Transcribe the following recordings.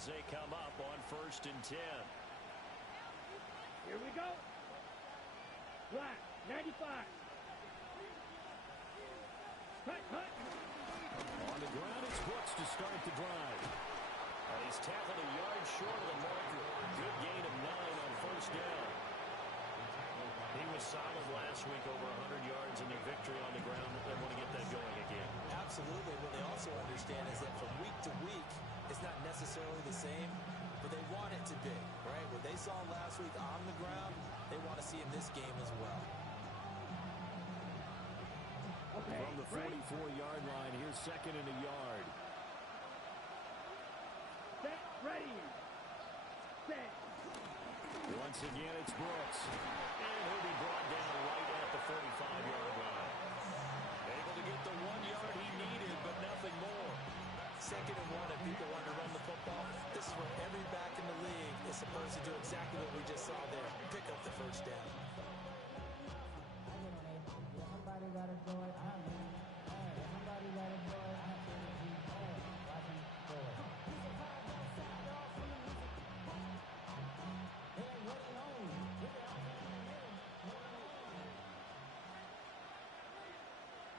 as they come up on 1st and 10. Here we go. Black, 95. Hut. On the ground, it's Brooks to start the drive. And he's tackled a yard short of the marker. Good gain of 9 on 1st down. He was solid last week, over 100 yards in their victory on the ground. They want to get that going again. Absolutely. What they also understand is that from week to week, it's not necessarily the same, but they want it to be, right? What they saw last week on the ground, they want to see in this game as well. Okay, from the 44-yard line, here's 2nd and a yard. Set, ready. Set. Once again, it's Brooks. And he'll be brought down right at the 45-yard line. Able to get the 1 yard he needed, but nothing more. 2nd and 1, and people want to run the football. This is where every back in the league is supposed to do exactly what we just saw there. Pick up the 1st down. Somebody got to do it. Somebody got to do it. Watch him do it.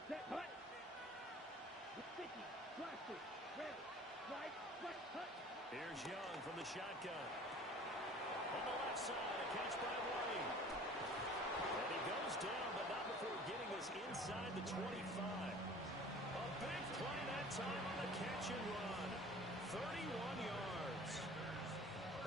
Set, hut. With 50, plastic, red, right, hut. Here's Young from the shotgun. On the left side, a catch by White. And he goes down, but not before getting us inside the 25. A big play that time on the catch and run. 31 yards.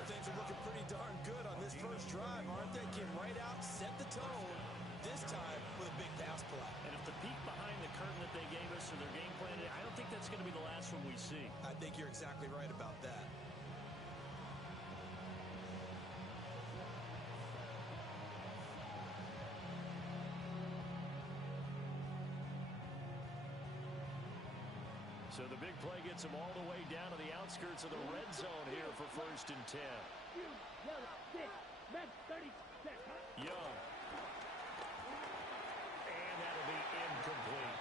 Things are looking pretty darn good on this first drive, aren't they? Came right out, set the tone, this time with a big pass play. And if the peek behind the curtain that they gave us or their game plan, I don't think that's going to be the last one we see. I think you're exactly right about that. So the big play gets him all the way down to the outskirts of the red zone here for 1st and 10. Young. And that'll be incomplete.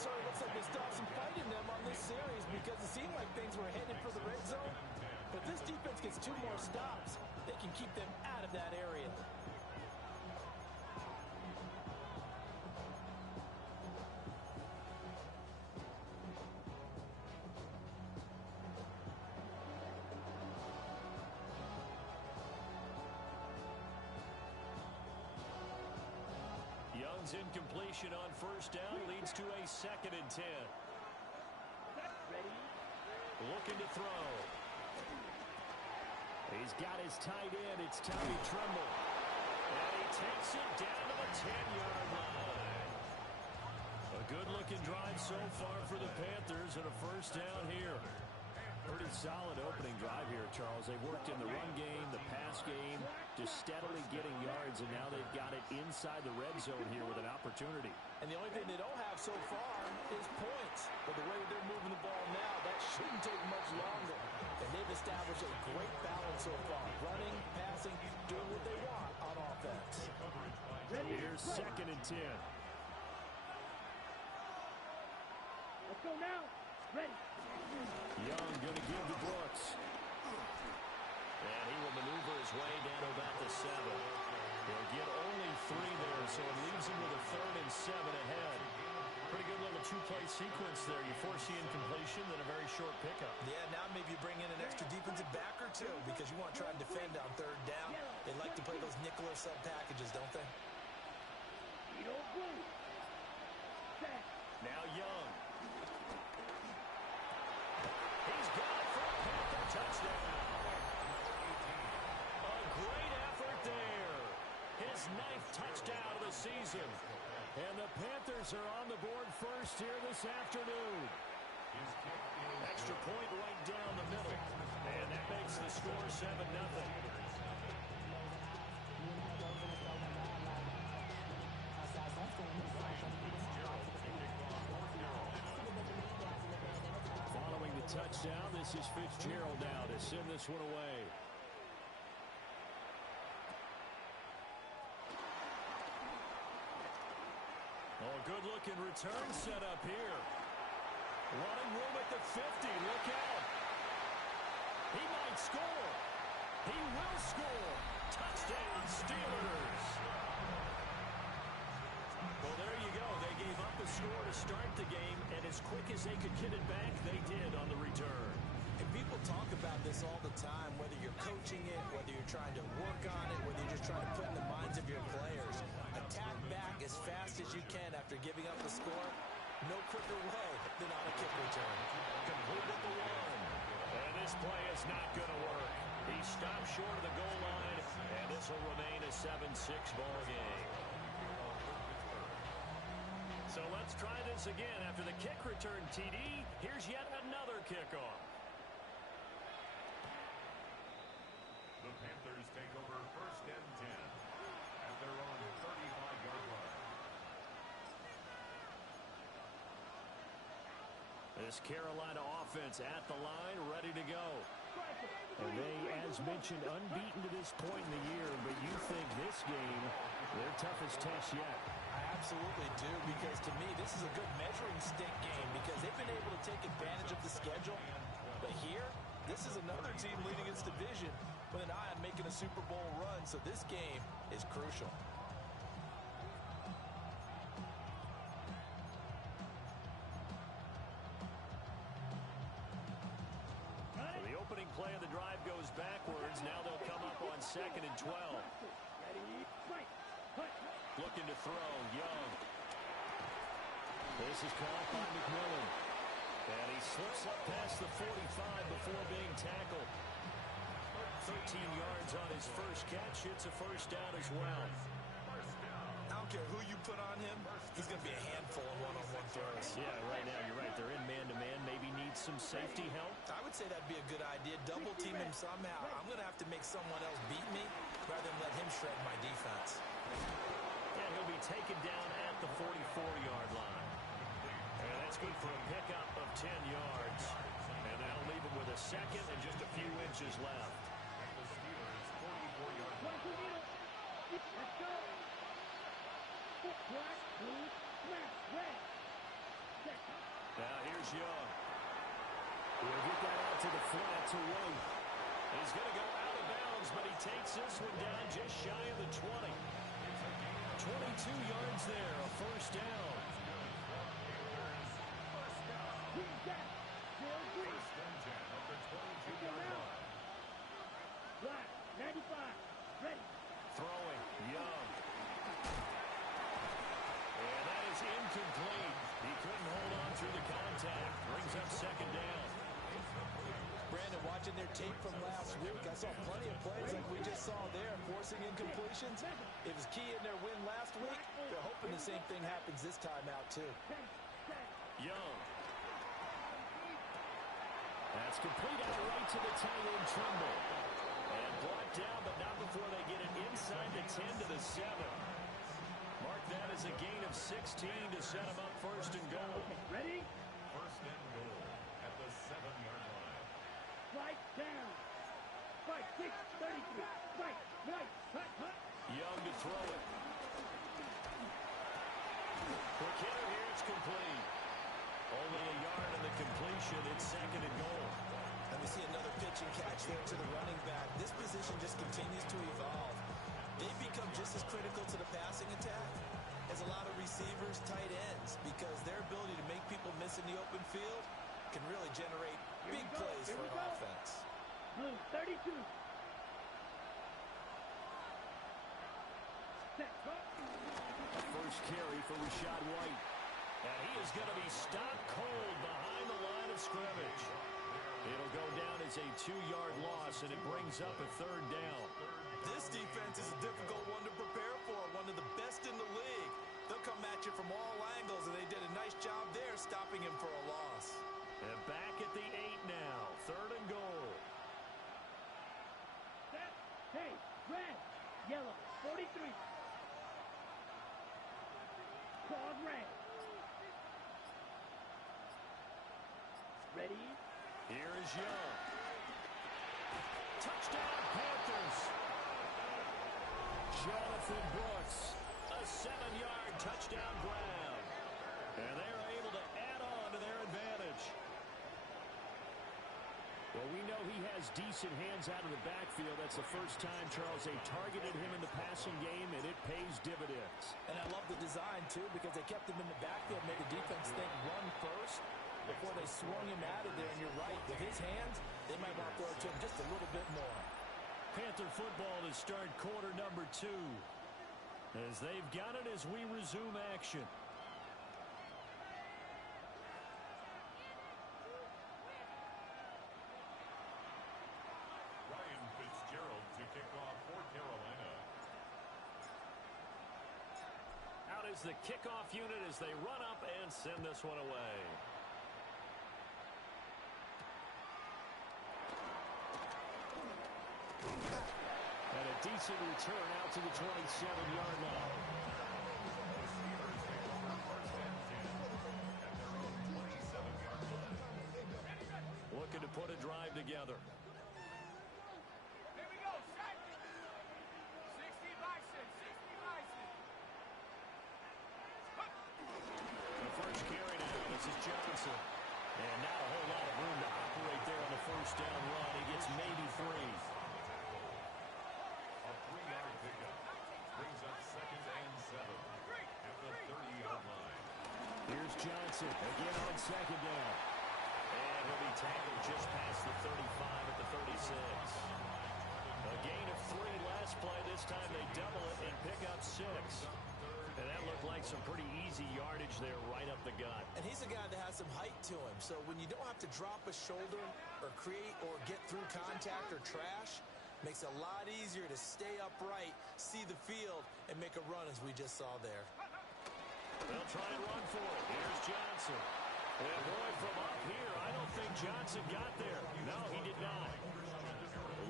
So it looks like they stopped some fighting them on this series because it seemed like things were headed for the red zone. But this defense gets 2 more stops. They can keep them out of that area. Young's incompletion on 1st down leads to a 2nd and 10. Looking to throw. He's got his tight end. It's Tommy Tremble. And he takes it down to the 10-yard line. A good-looking drive so far for the Panthers and a 1st down here. Pretty solid opening drive here, Charles. They've worked in the run game, the pass game, just steadily getting yards, and now they've got it inside the red zone here with an opportunity. And the only thing they don't have so far is points. But the way they're moving the ball now, that shouldn't take much longer. And they've established a great balance so far. Running, passing, doing what they want on offense. Here's 2nd and 10. Let's go now. Ready. Young going to give to Brooks. And he will maneuver his way down to about the 7. He'll get only 3 there, so it leaves him with a 3rd and 7 ahead. Pretty good little 2-play sequence there. You force the incompletion, then a very short pickup. Yeah, now maybe you bring in an extra defensive back or 2 because you want to try and defend on 3rd down. They like to play those nickel or sub packages, don't they? Now Young. He's got it for a Panther touchdown. A great effort there. His 9th touchdown of the season. And the Panthers are on the board first here this afternoon. Extra point right down the middle. And that makes the score 7-0. Following the touchdown, this is Fitzgerald now to send this one away. Oh, good-looking return set up here. Running room at the 50. Look out. He might score. He will score. Touchdown, Steelers. Well, there you go. They gave up a score to start the game, and as quick as they could get it back, they did on the return. And people talk about this all the time, whether you're coaching it, whether you're trying to work on it, whether you're just trying to put in the minds of your players. Attack back as fast as you can after giving up a score. No quicker way than on a kick return. Complete at the one. And this play is not going to work. He stopped short of the goal line, and this will remain a 7-6 ball game. So let's try this again. After the kick return TD, here's yet another kickoff. The Panthers take over 1st and 10 at their own 35-yard line. This Carolina offense at the line, ready to go. And they, as mentioned, unbeaten to this point in the year, but you think this game, their toughest test yet. I absolutely do, because to me, this is a good measuring stick game because they've been able to take advantage of the schedule. But here, this is another team leading its division with an eye on making a Super Bowl run, so this game is crucial. So the opening play of the drive goes backwards. Now they'll come up on 2nd and 12. Looking to throw, Young. This is caught by McMillan. And he slips up past the 45 before being tackled. 13 yards on his first catch. It's a first down as well. I don't care who you put on him, he's going to be a handful of one-on-one throws. Yeah, right now you're right. They're in man-to-man. Maybe needs some safety help. I would say that'd be a good idea. Double team him somehow. I'm going to have to make someone else beat me rather than let him shred my defense. And he'll be taken down at the 44-yard line. And that's good for a pickup of 10 yards. And that'll leave him with a second and just a few inches left. Let's go. Black, blue, smash, red. Now here's Young. He'll get that out to the flat to White. He's going to go out of bounds, but he takes this one down just shy of the 20. 22 yards there, a first down. Black, 95, ready. Throwing, Young. And that is incomplete. He couldn't hold on through the contact. Brings up second down. Brandon, watching their tape from last week, I saw plenty of plays like we just saw there, forcing incompletions. It was key in their win last week. They're hoping the same thing happens this time out, too. Young. That's complete out right to the tight end, Tremble. And brought down, but not before they get it inside the 10 to the 7. Mark that as a gain of 16 to set them up first and goal. Ready? 1st and goal at the 7-yard line. Strike down. Strike 6, 33. Strike, right, hut, hut. Young to throw it. Quick hitter here, it's complete. Only a yard in the completion. It's second and goal. And we see another pitch and catch there to the running back. This position just continues to evolve. They've become just as critical to the passing attack as a lot of receivers, tight ends, because their ability to make people miss in the open field can really generate big plays for an offense. Blue, 32. Set, go. A first carry for Rashad White. And he is going to be stopped cold behind the line of scrimmage. It'll go down as a 2-yard loss, and it brings up a third down. This defense is a difficult one to prepare for, one of the best in the league. They'll come at you from all angles, and they did a nice job there stopping him for a loss. And back at the 8 now, third and goal. Set, hey, red, yellow, 43. Claude red. Ready? Here is Young. Touchdown, Panthers. Jonathan Brooks, a 7-yard touchdown grab. And they're able to add on to their advantage. Well, we know he had has decent hands out of the backfield. That's the first time, Charles, they targeted him in the passing game, and it pays dividends. And I love the design, too, because they kept him in the backfield, made the defense think run first before they swung him out of there. And you're right, with his hands, they might want to throw it to him just a little bit more. Panther football to start quarter number 2. As they've got it as we resume action. To kick off for Carolina. Out is the kickoff unit as they run up and send this one away. And a decent return out to the 27-yard line. Looking to put a drive together. Johnson. And not a whole lot of room to operate there on the first down run. He gets maybe 3. A 3-yard pickup brings up 2nd and 7 at the 30-yard line. Here's Johnson again on 2nd down. And he'll be tackled just past the 35 at the 36. A gain of 3 last play. This time they double it and pick up 6. And that looked like some pretty easy yardage there right up the gut. And he's a guy that has some height to him. So when you don't have to drop a shoulder or create or get through contact or trash, makes it a lot easier to stay upright, see the field, and make a run as we just saw there. They'll try and run for it. Here's Johnson. And boy, from up here, I don't think Johnson got there. No, he did not.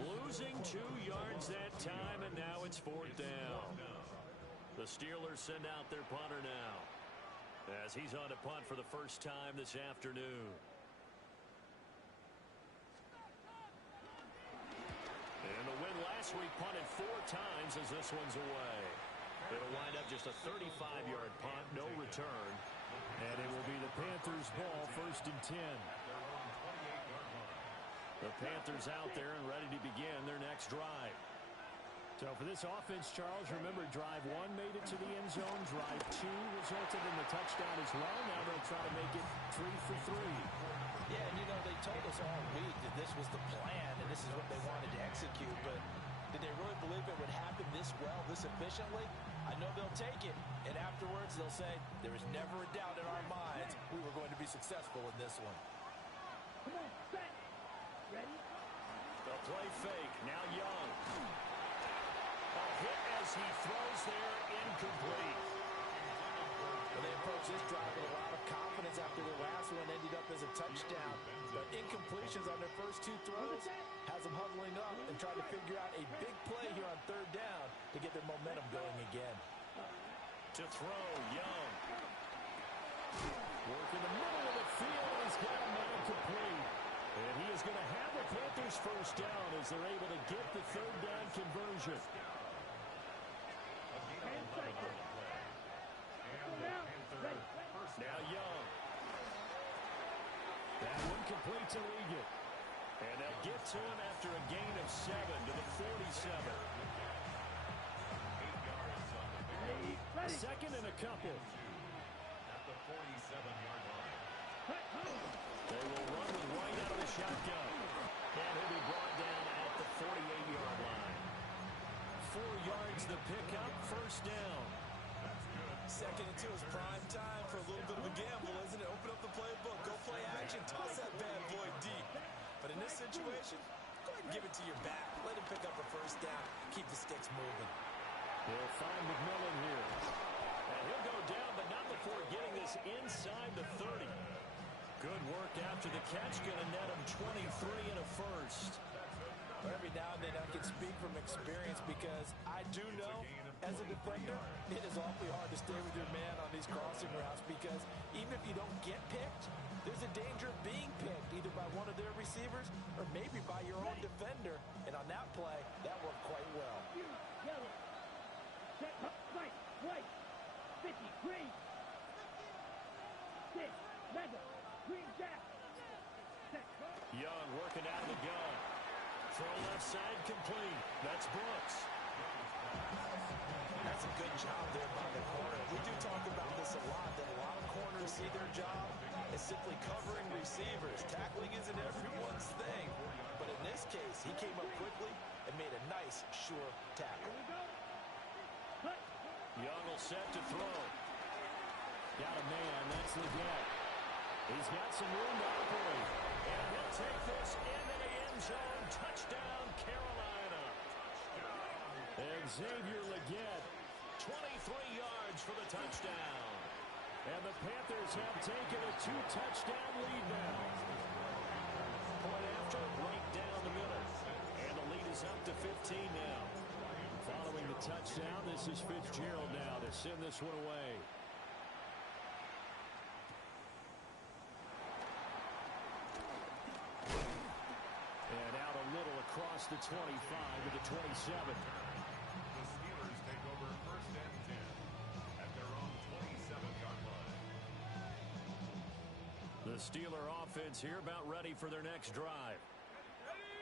Losing 2 yards that time, and now it's 4th down. The Steelers send out their punter now as he's on to punt for the first time this afternoon. And the win last week punted 4 times as this one's away. It'll wind up just a 35-yard punt, no return. And it will be the Panthers' ball, 1st and 10. The Panthers out there and ready to begin their next drive. So for this offense, Charles, remember, drive 1 made it to the end zone. Drive 2 resulted in the touchdown as well. Now they'll try to make it 3 for 3. Yeah, and you know, they told us all week that this was the plan and this is what they wanted to execute. But did they really believe it would happen this well, this efficiently? I know they'll take it. And afterwards, they'll say, there was never a doubt in our minds we were going to be successful in this one. Come on, set. Ready? The play fake. Now Young. A hit as he throws there, incomplete. Well, they approach this drive with a lot of confidence after their last one ended up as a touchdown. But incompletions on their first 2 throws has them huddling up and trying to figure out a big play here on 3rd down to get their momentum going again. To throw, Young. Work in the middle of the field. He's got him incomplete. And he is going to have the Panthers first down as they're able to get the 3rd down conversion. Now Young. That one complete to Egan. And they'll get to him after a gain of 7 to the 47. 2nd and a couple. At the 47-yard line. They will run with White out of the shotgun. And he'll be brought down at the 48-yard line. 4 yards the pickup, 1st down. 2nd and 2 is prime time for a little bit of a gamble, isn't it? Open up the playbook, go play action, toss that bad boy deep. But in this situation, go ahead and give it to your back. Let him pick up a 1st down, keep the sticks moving. They'll find McMillan here. And he'll go down, but not before getting this inside the 30. Good work after the catch, going to net him 23 and a 1st. But every now and then I can speak from experience because I do know, as a defender, it is awfully hard to stay with your man on these crossing routes because even if you don't get picked, there's a danger of being picked either by one of their receivers or maybe by your own defender. And on that play, that worked quite well. Yellow. Set up. White. 50. Green. 6. Leather. Green jack. Set. Young working out of the gun. throw left side complete. That's Brooks. That's a good job there by the corner. We do talk about this a lot, that a lot of corners see their job as simply covering receivers. Tackling isn't everyone's thing. But in this case, he came up quickly and made a nice, sure tackle. Young will set to throw. Got a man. That's Leggett. He's got some room to operate. And he'll take this into the end zone. Touchdown, Carolina. And Xavier Leggett, 23 yards for the touchdown. And the Panthers have taken a 2-touchdown lead now. Point after, right down the middle. And the lead is up to 15 now. Following the touchdown, this is Fitzgerald now to send this one away. And out a little across the 25 to the 27. The Steelers take over first and 10 at their own 27-yard line. The Steeler offense here about ready for their next drive.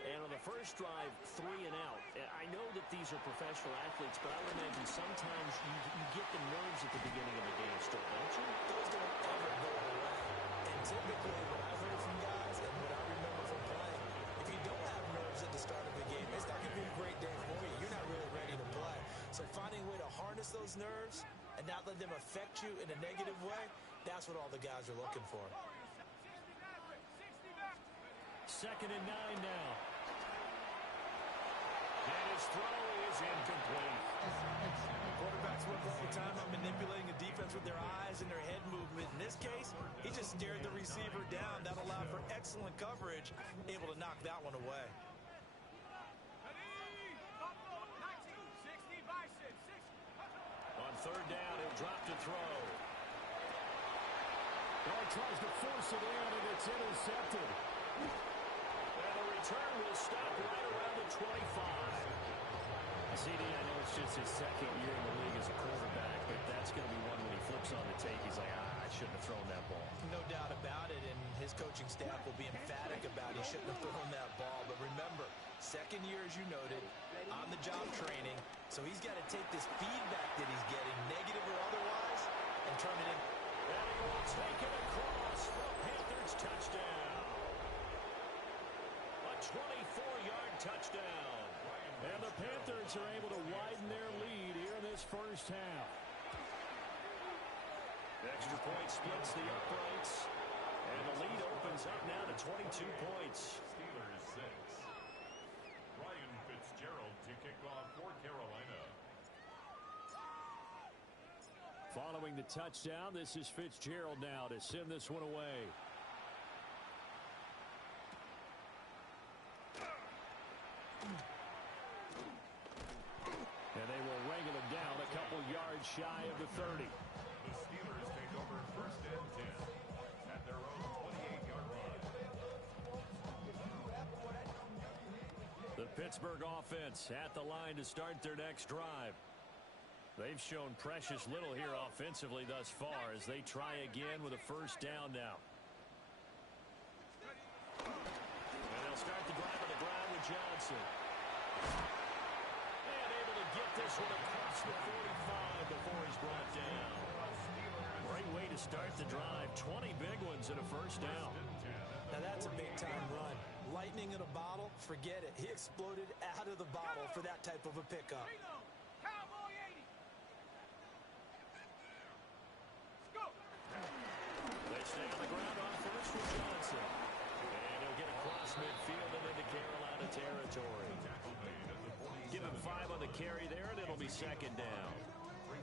And on the first drive, 3 and out. I know that these are professional athletes, but I would imagine sometimes you get the nerves at the beginning of the game still, don't you? Those don't ever go away. And typically, what I've heard from guys and what I remember from playing, if you don't have nerves at the start of the game, it's not going to be a great day for you. You're not really ready to play. So finding a way to harness those nerves and not let them affect you in a negative way, that's what all the guys are looking for. 2nd and 9 now. And his throw is incomplete. Quarterbacks work all the time on manipulating the defense with their eyes and their head movement. In this case, he just stared the receiver down. That allowed for excellent coverage, able to knock that one away. On 3rd down, he'll drop to throw. Well, he tries to force it in, and it's intercepted. And the return will stop right around the 25. CD, I know it's just his 2nd year in the league as a quarterback, but that's going to be one when he flips on the tape. He's like, I shouldn't have thrown that ball. No doubt about it, and his coaching staff will be emphatic about he shouldn't have thrown that ball. But remember, 2nd year, as you noted, on-the-job training, so he's got to take this feedback that he's getting, negative or otherwise, and turn it in. And he will take it across for a Panthers touchdown. A 24-yard touchdown. And the Panthers are able to widen their lead here in this first half. Extra point splits the uprights. And the lead opens up now to 22 points. Steelers 6. Ryan Fitzgerald to kick off for Carolina. Following the touchdown, this is Fitzgerald now to send this one away. And they will wrangle him down a couple yards shy of the 30. The Steelers take over first and 10 at their own 28-yard line. The Pittsburgh offense at the line to start their next drive. They've shown precious little here offensively thus far as they try again with a first down now. And they'll start the drive on the ground with Johnson. And able to get this one across the 45 before he's brought down. Great way to start the drive. 20 big ones and a first down. Now that's a big-time run. Lightning in a bottle, forget it. He exploded out of the bottle for that type of a pickup. They stay on the ground on first with Johnson. And he'll get across midfield and into Carolina territory. Give him 5 on the carry there, and it'll be 2nd down.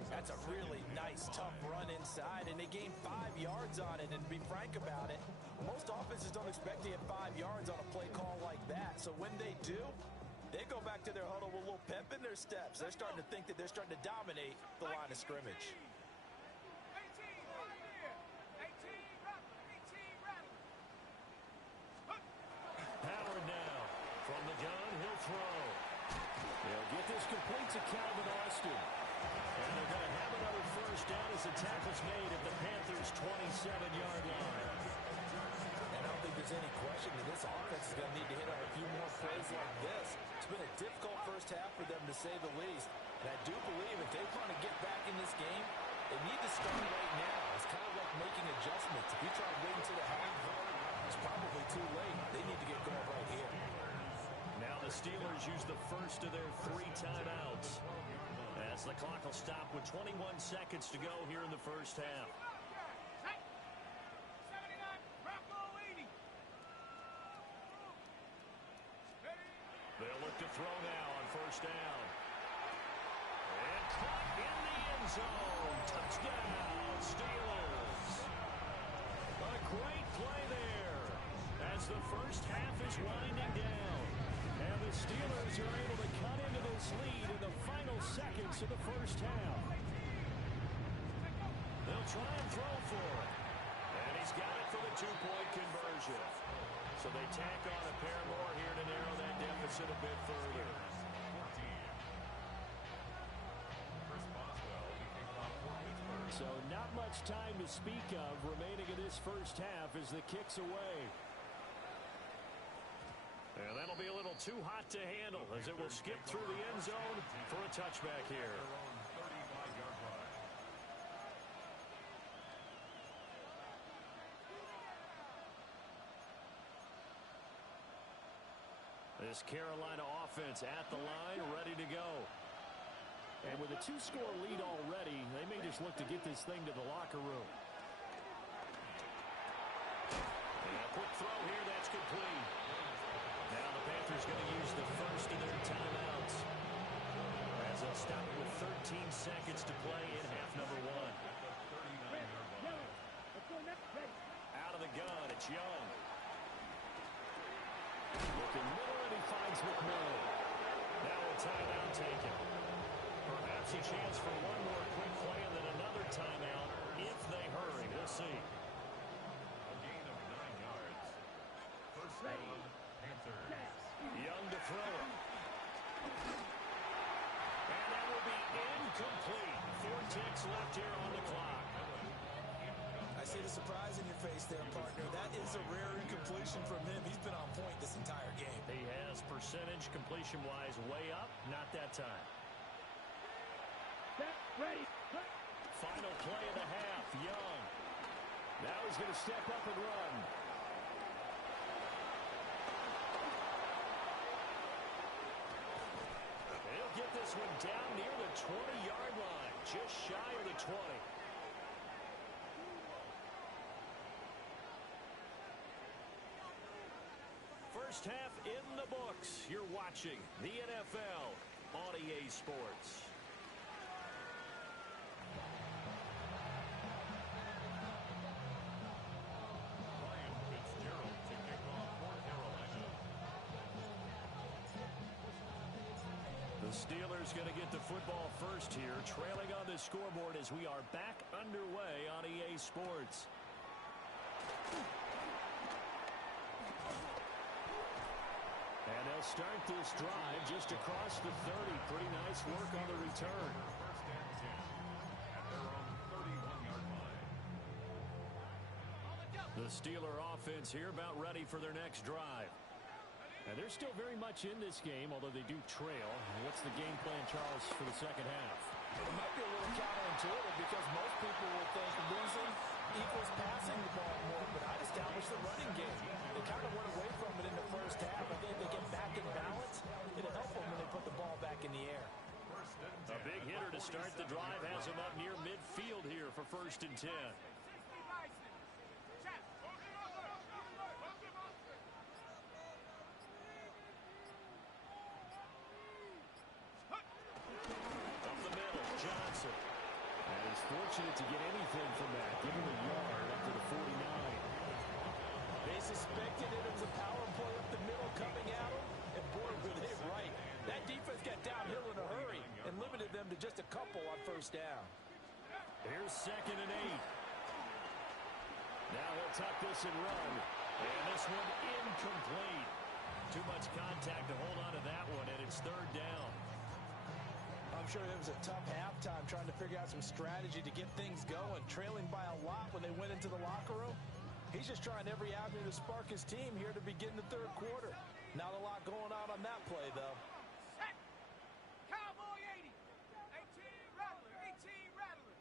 That's a really nice, tough run inside, and they gained 5 yards on it. And to be frank about it, most offenses don't expect to get 5 yards on a play call like that. So when they do, they go back to their huddle with a little pep in their steps. They're starting to think that they're starting to dominate the line of scrimmage. Howard now. From the gun, he'll throw. They'll get this complete to Calvin Austin. And they're going to have another first down as the tackle's made at the Panthers' 27-yard line. And I don't think there's any question possession, and this offense is going to need to hit on a few more plays like this. It's been a difficult first half for them, to say the least. And I do believe if they want to get back in this game, they need to start right now. It's kind of like making adjustments. If you try to wait until the half, it's probably too late. They need to get going right here. Now the Steelers use the first of their 3 timeouts, as the clock will stop with 21 seconds to go here in the first half. They'll look to throw now on first down. And caught in the end zone. Touchdown, Steelers. A great play there as the first half is winding down. And the Steelers are able to cut into this lead in the final seconds of the first half. They'll try and throw for it. And he's got it for the 2-point conversion. So they tack on a pair more here to narrow that deficit a bit further. So not much time to speak of remaining in this first half as the kick's away. And that'll be a little too hot to handle as it will skip through the end zone for a touchback here. This Carolina offense at the line, ready to go. And with a 2-score lead already, they may just look to get this thing to the locker room. And a quick throw here, that's complete. Now the Panthers going to use the first of their timeouts, as they'll stop it with 13 seconds to play in half number 1. Out of the gun, it's Young. Looking middle, and he finds McMillan. Now a timeout taken. Perhaps a chance for one more quick play and then another timeout if they hurry. We'll see. A gain of 9 yards. First down, Panthers. Young to throw it. And that will be incomplete. 4 ticks left here on the clock. I see the surprise in your face there, partner. That is a rare incompletion from him. He's been on point this entire game. He has percentage completion-wise way up. Not that time. Set, ready. Final play of the half. Young. Now he's going to step up and run. He'll get this one down near the 20-yard line. Just shy of the 20. First half in the books. You're watching the NFL on EA Sports. Ryan Fitzgerald to kick off for Carolina. The Steelers going to get the football first here, trailing on the scoreboard as we are back underway on EA Sports. And they'll start this drive just across the 30. Pretty nice work on the return. First and 10 at their own 31-yard line. The Steeler offense here about ready for their next drive. And they're still very much in this game, although they do trail. What's the game plan, Charles, for the second half? It might be a little counterintuitive because most people would think losing equals passing the ball more, but I'd establish the running game. They kind of went away from it in the first half. I think they get back in balance. It'll help them when they put the ball back in the air. A big hitter to start the drive has him up near midfield here for first and 10. Fortunate to get anything from that. Give him a yard up to the 49. They suspected it was a power play up the middle coming at them, and boy, were they right. That defense got downhill in a hurry and limited them to just a couple on first down. Here's second and 8. Now he'll tuck this and run. And this one incomplete. Too much contact to hold on to that one, and it's third down. I'm sure it was a tough halftime trying to figure out some strategy to get things going. Trailing by a lot when they went into the locker room. He's just trying every avenue to spark his team here to begin the third quarter. Not a lot going on that play, though. Set. Cowboy 80. 18 Rattler. 18 Rattler.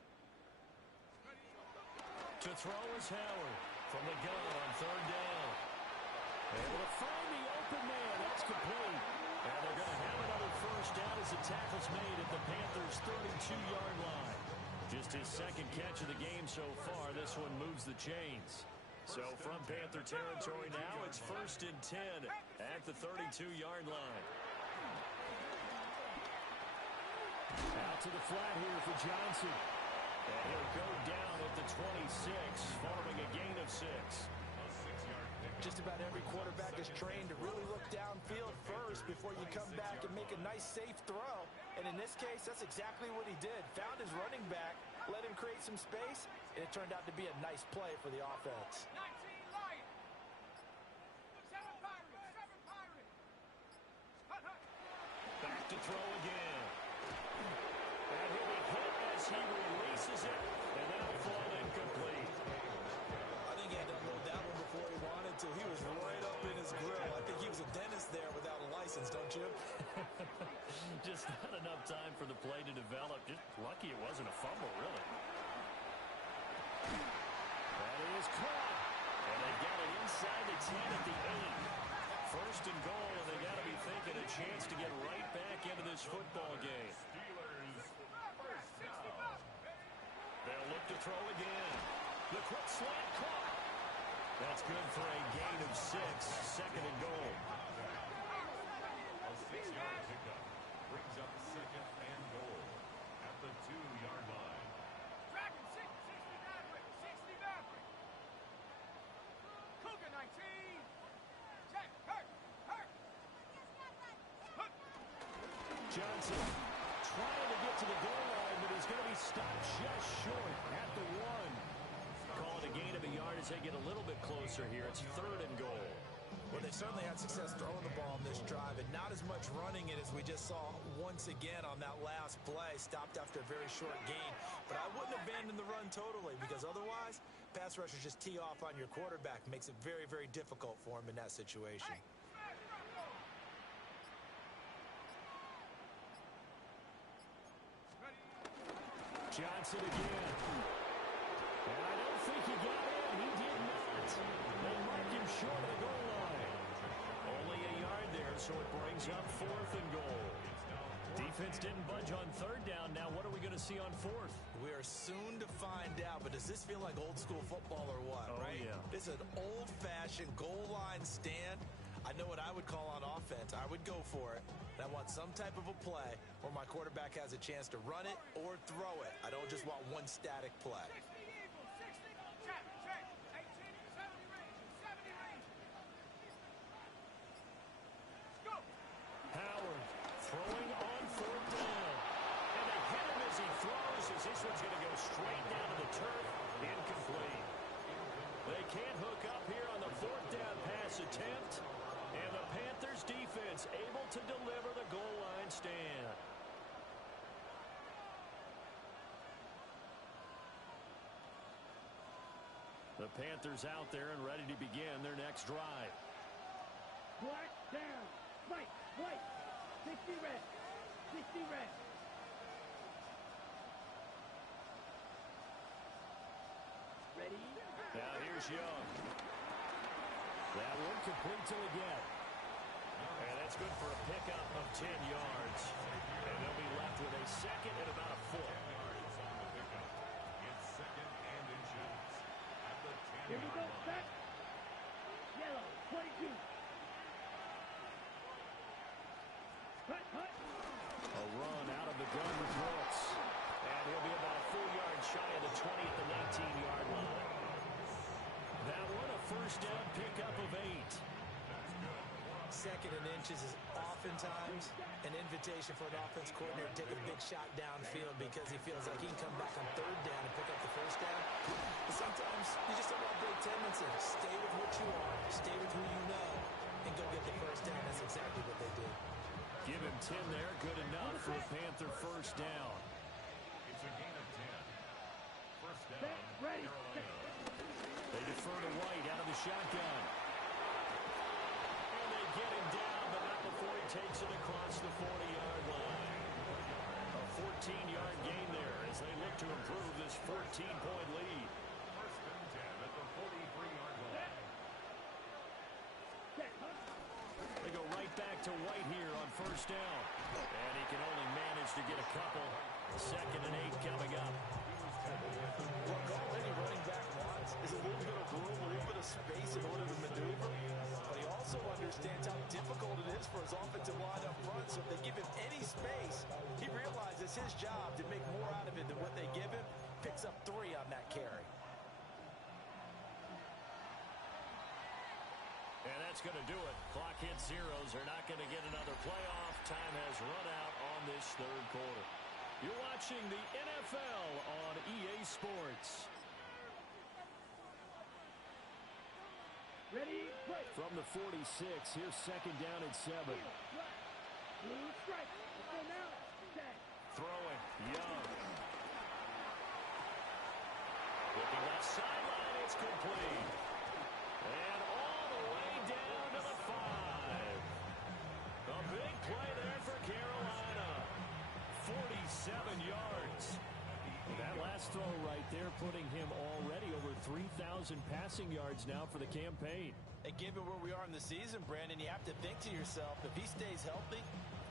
To throw is Howard from the gun on third down. Able to find the open man. That's complete. And they're going to have another first down as the tackle's made at the Panthers' 32-yard line. Just his second catch of the game so far. This one moves the chains. So from Panther territory now, it's 1st and 10 at the 32-yard line. Out to the flat here for Johnson. And he'll go down at the 26, following a gain of 6. Just about every quarterback is trained to really look downfield first before you come back and make a nice, safe throw. And in this case, that's exactly what he did. Found his running back, let him create some space, and it turned out to be a nice play for the offense. 19 Lions. 7 Pirates. 7 Pirates. Hut, hut. Back to throw again. And he'll be hit as he releases it, and that'll fall incomplete. I think he had to unload that one before he wanted to. He was right up in his grill. I think he was a dentist there without a license, don't you? Just not enough time for the play to develop. Just lucky it wasn't a fumble, really. That is caught. And they got it inside the 10 at the 8. 1st and goal, and they got to be thinking a chance to get right back into this football game. They'll look to throw again. The quick slant caught. That's good for a gain of 6. 2nd and goal. A 6-yard pickup brings up 2nd and goal at the 2-yard line. Dragon 60 Maverick. 60 Maverick. Cougar 19. Check. Hurt. Hurt. Hut. Johnson trying to get to the goal line, but he's going to be stopped just short at the 1. Call it a gain of a yard as they get a little bit closer here. It's 3rd and goal. Well, they certainly had success throwing the ball in this drive, and not as much running it as we just saw once again on that last play. Stopped after a very short gain. But I wouldn't abandon the run totally, because otherwise, pass rushers just tee off on your quarterback. Makes it very, very difficult for him in that situation. Johnson again. And I don't think he got in. He did not. They marked him short of the goal line. Only a yard there, so it brings up 4th and goal. Defense didn't budge on 3rd down. Now what are we going to see on 4th? We are soon to find out, but does this feel like old school football or what, Oh, right? yeah. This is an old-fashioned goal line stand. I know what I would call on offense. I would go for it. And I want some type of a play where my quarterback has a chance to run it or throw it. I don't just want one static play. 60 Eagles. 60. Check. Check. 18 70 Rangers. 70 Rangers. Go. Howard throwing on 4th down. And they hit him as he throws, as this one's going to go straight down to the turf. Incomplete. They can't hook up here on the 4th down pass attempt. And the Panthers defense able to deliver the goal line stand. The Panthers out there and ready to begin their next drive. Black down. White. White. 60 red. 60 red. Ready? Now here's Young. That one complete till again. And that's good for a pickup of 10 yards. And they'll be left with a 2nd and about a 4th. It's 2nd and inches at the 10-yard Here we go. line. Set. Yellow. 22. Hut. Hut. A run out of the gun with Brooks. And he'll be about a full yard shy of the 20 at the 19-yard line. That one a 1st down pickup of 8. 2nd and inches is oftentimes an invitation for an offense coordinator to take a big shot downfield because he feels like he can come back on 3rd down and pick up the 1st down. But sometimes you just don't want to break tendencies. Stay with what you are, stay with who you know, and go get the 1st down. That's exactly what they did. Give him 10 there. Good enough for a Panther 1st down. It's a gain of 10. 1st down, Set. Ready. Carolina. They They defer to White out of the shotgun. And they get him down, but not before he takes it across the 40-yard line. A 14-yard gain there as they look to improve this 14-point lead. First and 10 at the 43-yard line. They go right back to White here on first down. And he can only manage to get a couple. 2nd and 8 coming up. What already running back wants is a little bit of room, a little bit of space in order to maneuver. But he also understands how difficult it is for his offensive line up front. So if they give him any space, he realizes his job to make more out of it than what they give him. Picks up 3 on that carry. And that's going to do it. Clock hits zeros. They're not going to get another playoff. Time has run out on this third quarter. You're watching the NFL on EA Sports. Ready, play. From the 46, here's 2nd down and 7. Blue strike. Okay, now. Set. Throwing. Young. Looking left sideline. It's complete. And all the way down to the 5. A big play there for Carolina. 47 yards. That last throw right there putting him already over 3,000 passing yards now for the campaign. And given where we are in the season, Brandon, you have to think to yourself, if he stays healthy,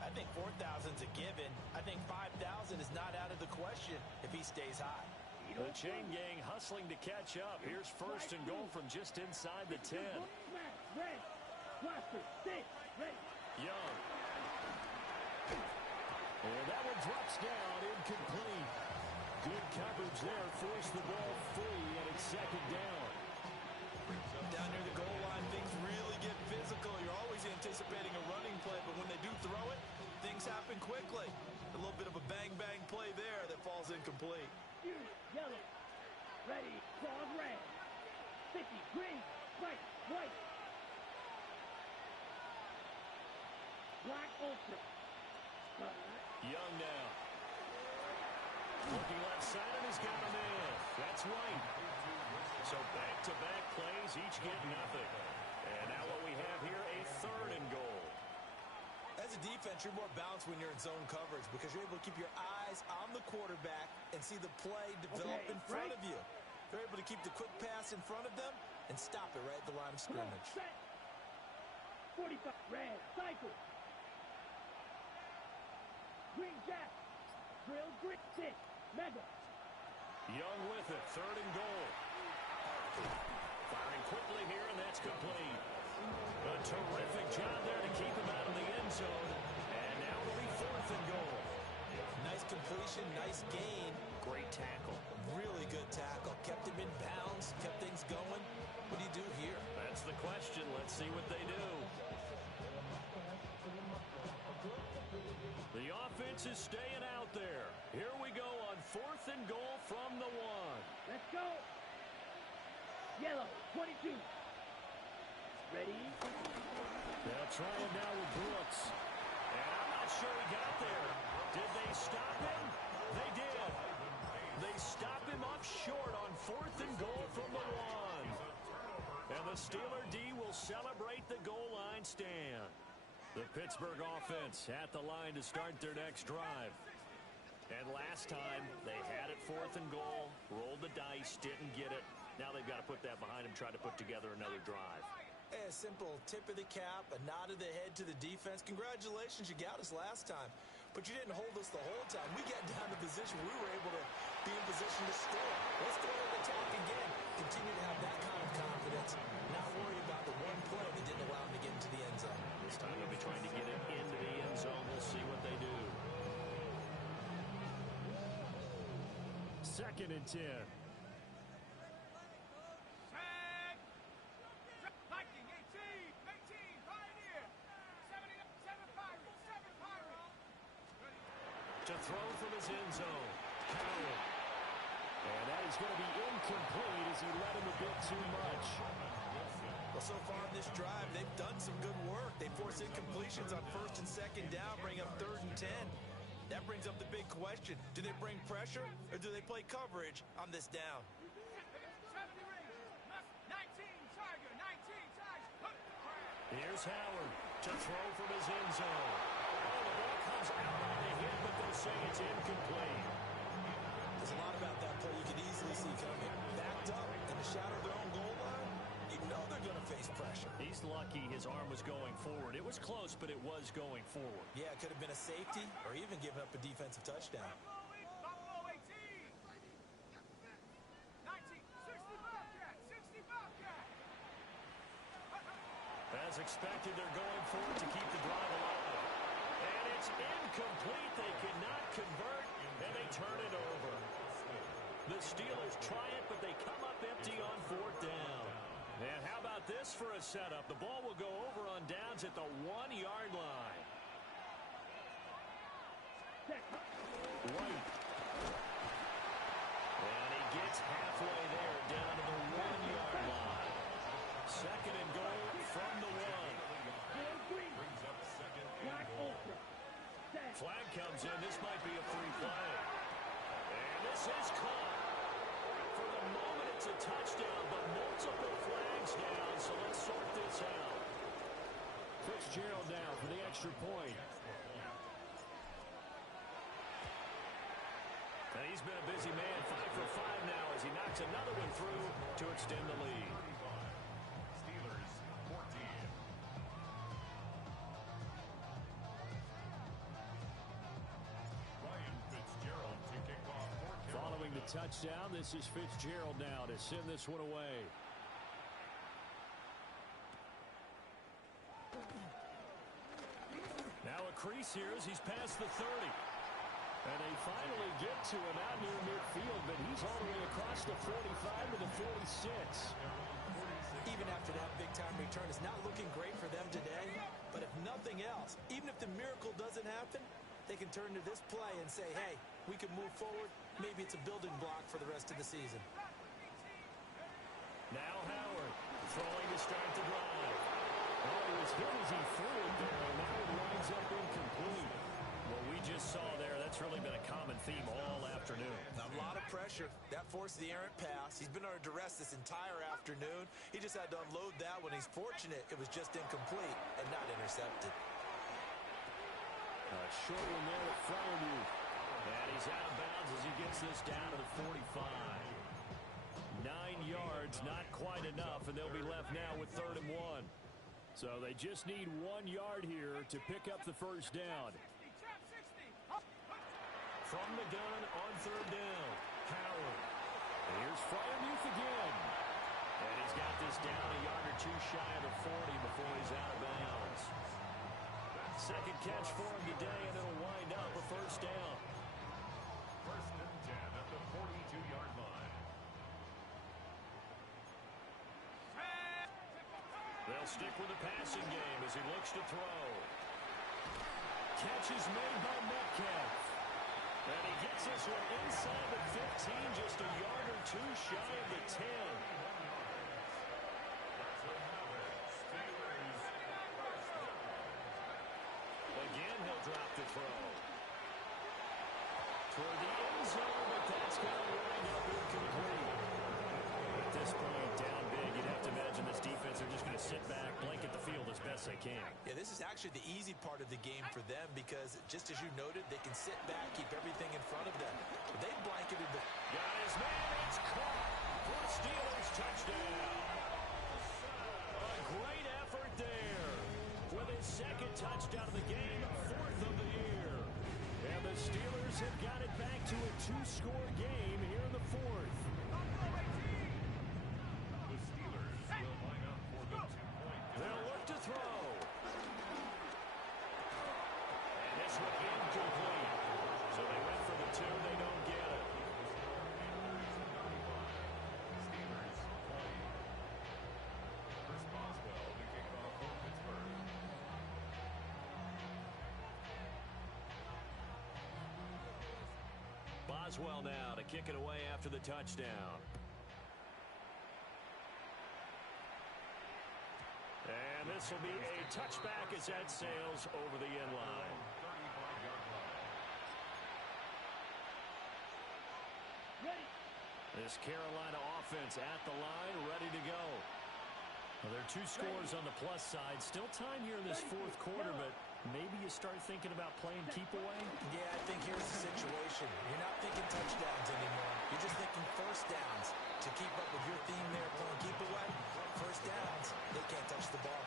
I think 4,000's a given. I think 5,000 is not out of the question if he stays hot. The chain gang hustling to catch up. Here's 1st and goal from just inside the 10. Red. Blaster. Stick. Ready. Young. And that one drops down, incomplete. Good coverage there, forced the ball free, and it's 2nd down. Down near the goal line, things really get physical. You're always anticipating a running play, but when they do throw it, things happen quickly. A little bit of a bang-bang play there that falls incomplete. Yellow. Ready. Claws red. 50. Green. White. White. Black ultra. Young now. Looking left side, and he's got him in. That's White. So back-to-back plays, each get nothing. And now what we have here, a 3rd and goal. As a defense, you're more balanced when you're in zone coverage because you're able to keep your eyes on the quarterback and see the play develop in front of you. They're able to keep the quick pass in front of them and stop it right at the line of scrimmage. 45. Red. Cycle. Green jack. Drill grit stick. Mega. Young with it. 3rd and goal. Firing quickly here, and that's complete. A terrific job there to keep him out of the end zone. And now it'll be 4th and goal. Nice completion, nice gain. Great tackle. Really good tackle. Kept him in bounds, kept things going. What do you do here? That's the question. Let's see what they do. The offense is staying out there. Here we go on 4th and goal from the 1. Let's go. Yellow. 22. Ready. They'll try it now with Brooks. And I'm not sure he got there. Did they stop him? They did. They stop him up short on 4th and goal from the 1. And the Steeler D will celebrate the goal line stand. The Pittsburgh offense at the line to start their next drive. And last time, they had it 4th and goal, rolled the dice, didn't get it. Now they've got to put that behind them, try to put together another drive. A simple tip of the cap, a nod of the head to the defense. Congratulations, you got us last time. But you didn't hold us the whole time. We got down to position we were able to be in position to score. Let's go and attack again. Continue to have that kind of confidence. Not worry about the one play that didn't allow them to get into the end zone. This time they'll be trying to get it into the end zone. We'll see what they do. 2nd and 10. To throw from his end zone. Howard. And that is going to be incomplete as he led him a bit too much. Well, so far in this drive, they've done some good work. They force incompletions on 1st and 2nd down, bring up 3rd and 10. That brings up the big question. Do they bring pressure or do they play coverage on this down? Here's Howard to throw from his end zone. Oh, the ball comes out on the hit, but they'll say it's incomplete. There's a lot about that play you could easily see coming. Backed up in the shadow of their own goal line, you know they're going to face pressure. He's lucky his arm was going forward. It was close, but it was going forward. Yeah, it could have been a safety or even given up a defensive touchdown. As expected, they're going for it to keep the drive alive. And it's incomplete. They cannot convert, and they turn it over. The Steelers try it, but they come up empty on fourth down. And how about this for a setup? The ball will go over on downs at the 1-yard line. White. And he gets halfway there, down to the 1-yard line. Second and goal from the 1. Flag comes in. This might be a free play. And this is caught. For the moment, it's a touchdown, but multiple flags down, so let's sort this out. Fitzgerald now for the extra point. And he's been a busy man, 5 for 5 now as he knocks another one through to extend the lead. Steelers 14. Ryan Fitzgerald to kick off for Carolina. Following the touchdown, this is Fitzgerald now to send this one away. Now a crease here as he's past the 30. And they finally get to him out near midfield, but he's all the way across the 45 to the 46. Even after that big-time return, it's not looking great for them today. But if nothing else, even if the miracle doesn't happen, they can turn to this play and say, hey, we can move forward. Maybe it's a building block for the rest of the season. Now Howard throwing to start the drive. Oh, he was hit as he threw it there, and now it winds up incomplete. What we just saw there, that's really been a common theme all afternoon. A lot of pressure. That forced the errant pass. He's been under duress this entire afternoon. He just had to unload that one. He's fortunate it was just incomplete and not intercepted. Short one there at Fryermuth. And he's out of bounds as he gets this down to the 45. 9 yards, not quite enough, and they'll be left now with 3rd and 1. So they just need 1 yard here to pick up the first down. From the gun on 3rd down, Howard. And here's Fryermuth again. And he's got this down a yard or two shy of the 40 before he's out of bounds. Second catch for him today, and it'll wind up a first down. 1st and 10 at the 42-yard line. They'll stick with the passing game as he looks to throw. Catch is made by Metcalf. And he gets this one inside the 15, just a yard or two shy of the 10. Again, he'll drop the throw. Toward the end zone, but that's going to wind up incomplete. At this point, down big, you'd have to imagine this defense are just going to sit back, blanket the field as best they can. Yeah, this is actually the easy part of the game for them because, just as you noted, they can sit back, keep everything in front of them. But they blanketed the... Got his man, it's caught for a Steelers touchdown. A great effort there with his second touchdown of the game, 4th of the year. And the Steelers have got it back to a 2-score game here in the 4th. The Steelers will line up for the 2-point. They'll look to throw. And this one incomplete. So they went for the 2, they don't get it. Steelers 20. Chris Boswell to kick off for Pittsburgh. Boswell now to kick it away after the touchdown. And this will be a touchback as that sails over the end line. 35-yard line. Ready. This Carolina offense at the line, ready to go. Well, there are two scores on the plus side. Still time here in this fourth quarter, but maybe you start thinking about playing keep away? Yeah, I think here's the situation. You're not thinking touchdowns anymore. You're just thinking first downs. To keep up with your theme there, playing keep away, first downs, they can't touch the ball.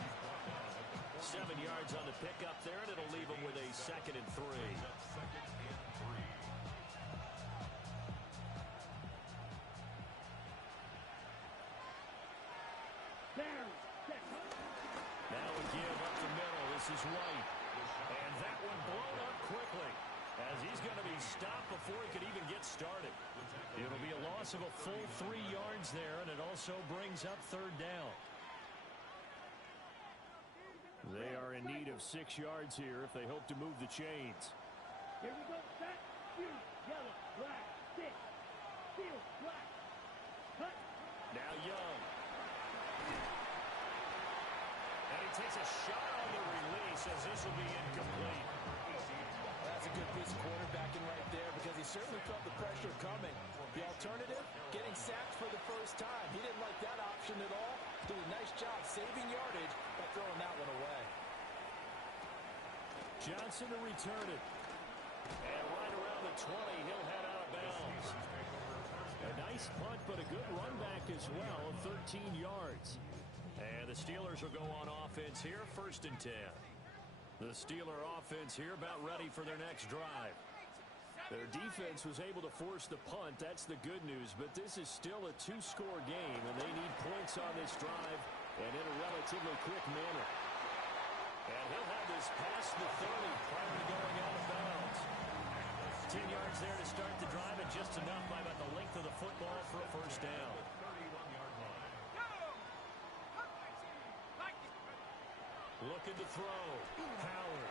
7 yards on the pickup there, and it'll leave them with a 2nd and 3. Now a give up the middle. This is White. And that one blown up quickly as he's going to be stopped before he could even get started. It'll be a loss of a full 3 yards there, and it also brings up 3rd down. They are in need of 6 yards here if they hope to move the chains. Here we go. Set. Shoot. Yellow. Black. Stick. Field. Black. Cut. Now Young. And he takes a shot on the release as this will be incomplete. That's a good piece of quarterbacking right there because he certainly felt the pressure coming. The alternative, getting sacked for the first time. He didn't like that option at all. Did a nice job saving yardage by throwing that one away. Johnson to return it. And right around the 20, he'll head out of bounds. A nice punt, but a good run back as well of 13 yards. And the Steelers will go on offense here, 1st and 10. The Steeler offense here about ready for their next drive. Their defense was able to force the punt. That's the good news. But this is still a 2-score game, and they need points on this drive and in a relatively quick manner. And he'll have this past the 30 prior to going out of bounds. 10 yards there to start the drive, and just enough by about the length of the football for a 1st down. Looking to throw. Howard.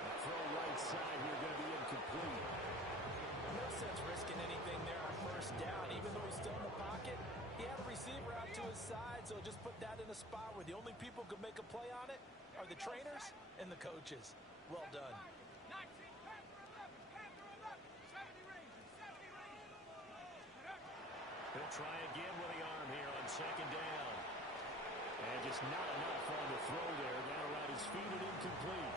The throw right side here going to be incomplete. No sense risking anything there on 1st down. Even though he's still in the pocket, he had a receiver out to his side, so just put that in a spot where the only people who could make a play on it are the trainers and the coaches. Well done. He'll try again with the arm here on 2nd down. And just not enough on the throw there. Down around his feet and incomplete.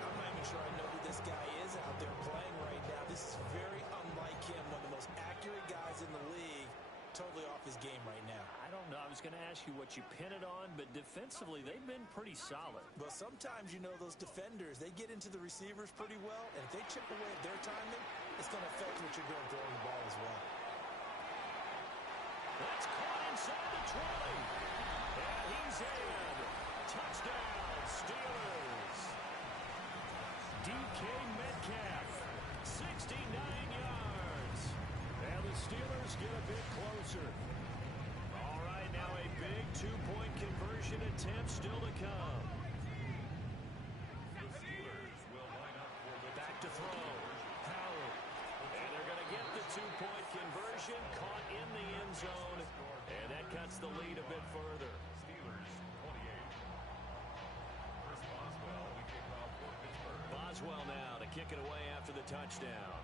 I'm not even sure I know who this guy is out there playing right now. This is very unlike him. One of the most accurate guys in the league. Totally off his game right now. I don't know. I was going to ask you what you pin it on, but defensively, they've been pretty solid. Well, sometimes, you know, those defenders, they get into the receivers pretty well, and if they chip away at their timing, it's going to affect what you're doing throwing the ball as well. That's caught inside the 20. And he's in. Touchdown, Steelers. DK Metcalf, 69 yards. And the Steelers get a bit closer. All right, now a big 2-point conversion attempt still to come. Back to throw. Howard. And they're going to get the 2-point conversion. Caught in the end zone. And that cuts the lead a bit further. Steelers 28. Chris Boswell, the kickoff for Pittsburgh. Boswell now to kick it away after the touchdown.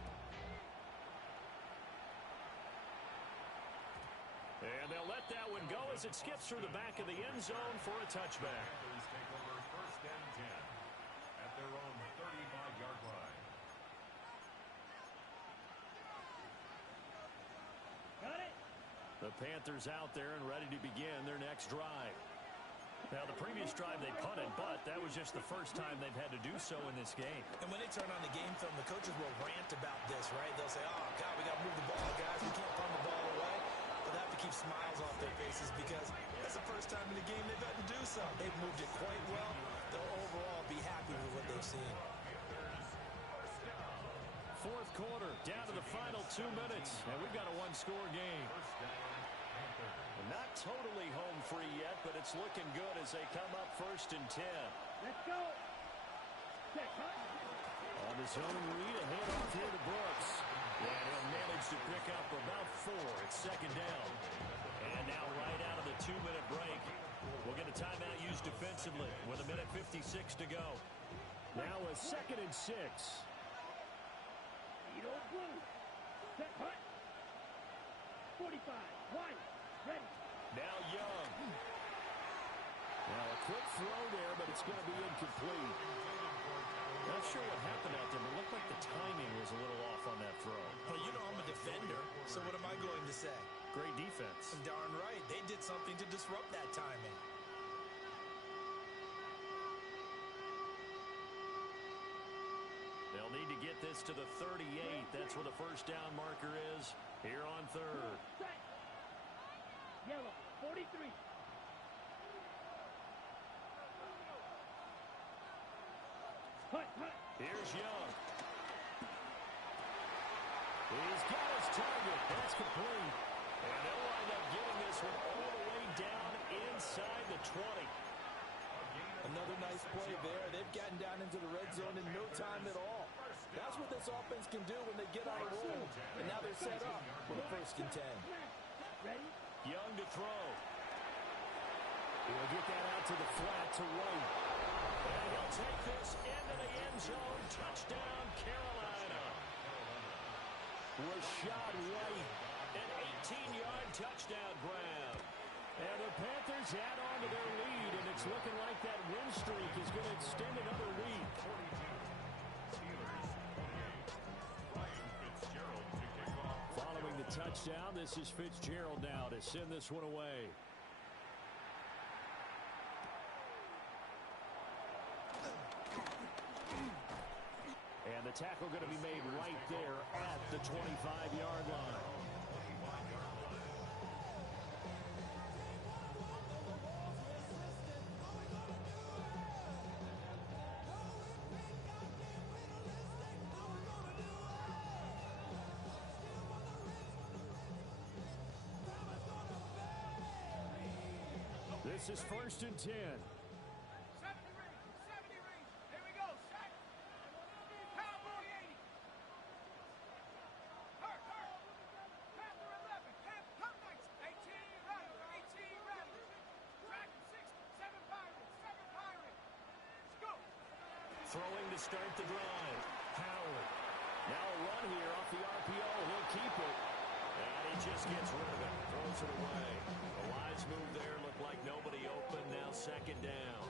And they'll let that one go as it skips through the back of the end zone for a touchback. Panthers take over 1st and 10 at their own 35-yard line. Got it. The Panthers out there and ready to begin their next drive. Now, the previous drive they punted, but that was just the first time they've had to do so in this game. And when they turn on the game film, the coaches will rant about this, right? They'll say, oh, God, we got to move the ball, guys. We can't punt the ball away. But they have to keep smiles off their faces because that's the first time in the game they've had to do so. They've moved it quite well. They'll overall be happy with what they've seen. 4th quarter, down to the final 2 minutes, and we've got a 1-score game. Not totally home free yet, but it's looking good as they come up 1st and 10. Let's go. Set. Cut. On his own read, a handoff here to Brooks. And he'll manage to pick up about 4. It's 2nd down. And now right out of the 2-minute break, we'll get a timeout used defensively with 1:56 to go. Now a 2nd and 6. Eat old blue. Set. Cut. 45. One. Ready. Now Young. Now a quick throw there, but it's going to be incomplete. Not sure what happened out there, but it looked like the timing was a little off on that throw. Well, you know I'm a defender, so what am I going to say? Great defense. Darn right. They did something to disrupt that timing. They'll need to get this to the 38. That's where the first down marker is here on third. Set. Yellow, 43. Hut, hut. Here's Young. He's got his target. That's complete. And they'll wind up getting this one all the way down inside the 20. Another nice play there. They've gotten down into the red zone in no time at all. That's what this offense can do when they get on a roll. And now they're set up for the 1st and 10. Ready? Young to throw. He'll get that out to the flat to White. And he'll take this into the end zone. Touchdown, Carolina. Rashad White, an 18-yard touchdown grab. And the Panthers add on to their lead, and it's looking like that win streak is going to extend another week. Following the touchdown, this is Fitzgerald now to send this one away. And the tackle going to be made right there at the 25-yard line. This is 1st and 10. 70 rings, 70 rings. Here we go, set. Power 80. Hurt. Panther 11. Panther, come next. 18 ready, 18 ready. Dragon 6, 7 pirates, 7 pirates. Let's go. Throwing to start the drive. Howard. Now a run here off the RPO. He'll keep it. And he just gets rid of it. Throws it away. A wise move there. Looked like nobody open. Now 2nd down.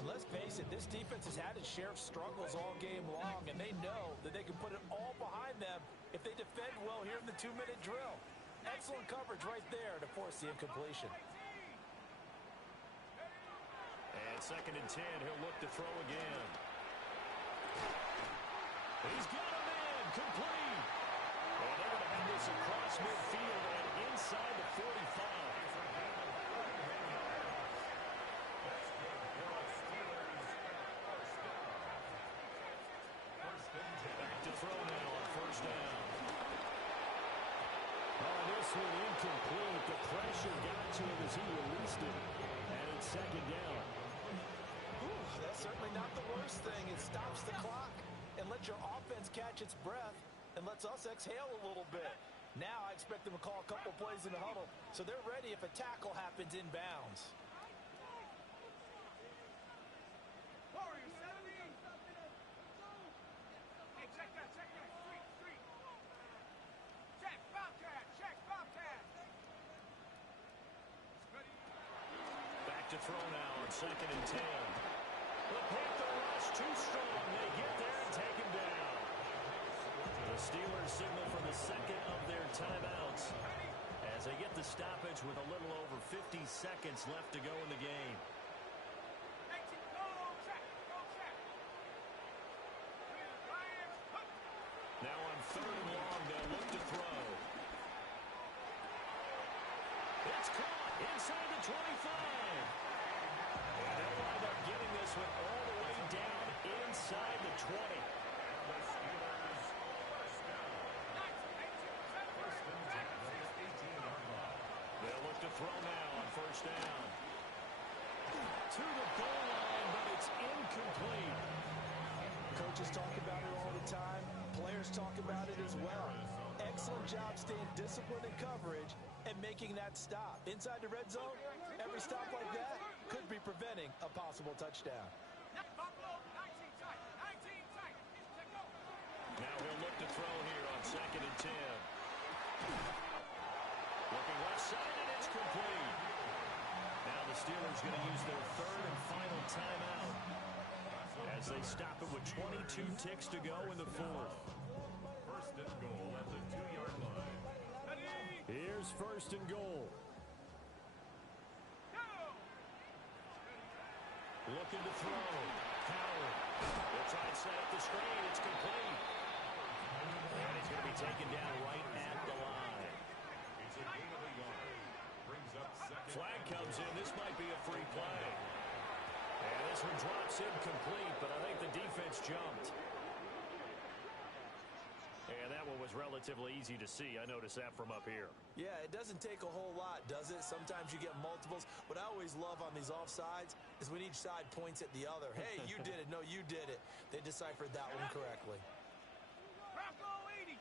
And let's face it, this defense has had its share of struggles all game long, and they know that they can put it all behind them if they defend well here in the 2-minute drill. Excellent coverage right there to force the incompletion. And 2nd and 10. He'll look to throw again. He's got him in. Complete. And they're going to have this across midfield and inside the 45. Back to throw now on 1st down. Oh, this one incomplete. The pressure got to him as he released it. And it's 2nd down. Ooh, that's certainly not the worst thing. It stops the clock and lets your offense catch its breath and lets us exhale a little bit. Now I expect them to call a couple plays in the huddle so they're ready if a tackle happens inbounds. Warriors 70. Hey, check that. Street. Check, Bobcat. Back to throw now on 2nd and 10. The Panther rush too strong. They get there and take him down. The Steelers signal for the 2nd of their timeouts as they get the stoppage with a little over 50 seconds left to go in the game. Now on 3rd and long, they'll look to throw. It's caught inside the 25. And they'll wind up getting this one all the way down inside the 20. They'll look to throw now on 1st down. To the goal line, but it's incomplete. Coaches talk about it all the time. Players talk about it as well. Excellent job staying disciplined in coverage and making that stop. Inside the red zone, every stop like that could be preventing a possible touchdown. Now he'll look to throw here on 2nd and 10. Looking left inside, and it's complete. Now the Steelers going to use their third and final timeout as they stop it with 22 ticks to go in the fourth. First and goal at the 2-yard line. Here's first and goal. Looking to throw. Howard. They'll try and set up the screen. It's complete. And he's going to be taken down right at the line. It's a gain of a yard. Brings up second. Flag comes in. This might be a free play. And this one drops incomplete, but I think the defense jumped. And that one was relatively easy to see. I noticed that from up here. Yeah, it doesn't take a whole lot, does it? Sometimes you get multiples. What I always love on these offsides is when each side points at the other. Hey, you did it. No, you did it. They deciphered that one correctly. Rocco 80.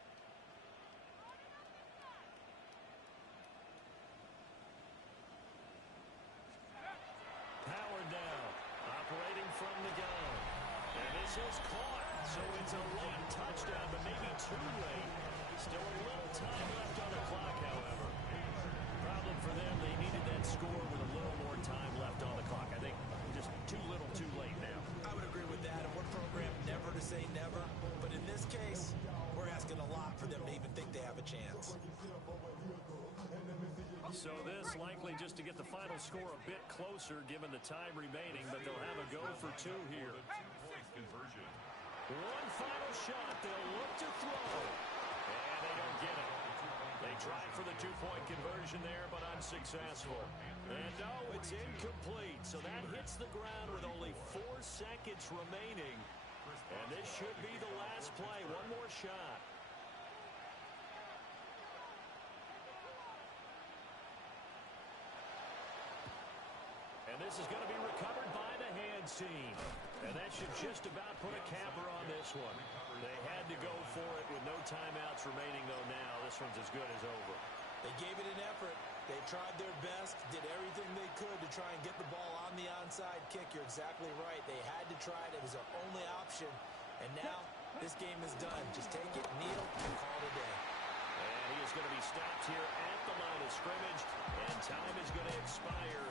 Howard now, operating from the gun. And this is caught. So it's a late touchdown, but maybe too late. Still a little time left on the clock, however. Problem for them, they needed that score with a little more time left on the clock. I think just too little, too late now. I would agree with that, and we're programmed never to say never. But in this case, we're asking a lot for them to even think they have a chance. So this likely just to get the final score a bit closer given the time remaining, but they'll have a go for two here. Two-point conversion. One final shot. They'll look to throw. And they don't get it. They tried for the two-point conversion there, but unsuccessful. And no, it's incomplete. So that hits the ground with only 4 seconds remaining. And this should be the last play. One more shot. And this is going to be recovered by the hands team. And that should just about put a capper on this one. They had to go for it with no timeouts remaining, though, now. This one's as good as over. They gave it an effort. They tried their best, did everything they could to try and get the ball on the onside kick. You're exactly right. They had to try it. It was their only option. And now this game is done. Just take it, kneel, and call it a day. And he is going to be stopped here at the line of scrimmage. And time is going to expire.